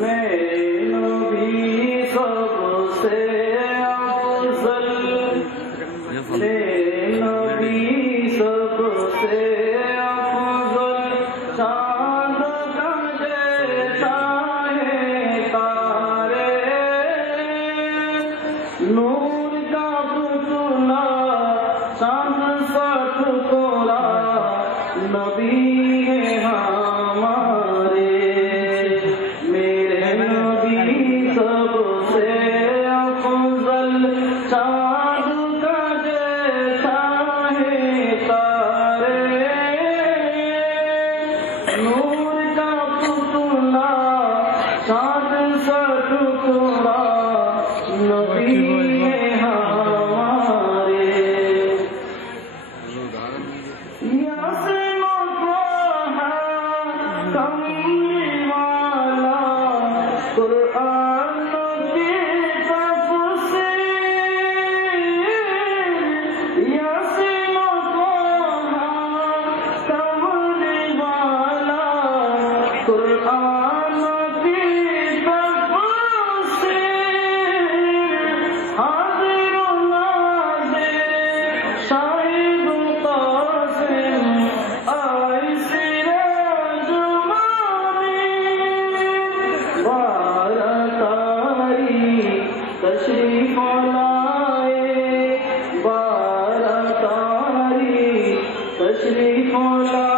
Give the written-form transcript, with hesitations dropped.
میرے نبی سب سے افضل، میرے نبی سب سے افضل، چاند کا جیسا ہے تارے، نور کا پتلا چاند سا ٹکڑا، نبی ہے ہمارے، میرے نبی سب سے افضل، چاند کا جیسا ہے تارے، نور کا پتلا چاند سا ٹکڑا، نبی ہے ہمارے، کملی والا قرآن کی تفسیر، یاسین و طٰہٰ کملی والا قرآن کی تفسیر، حاضر و ناظر شاہد و قاسم آئی سراج تشریف لائے، بارہ تاری تشریف لائے۔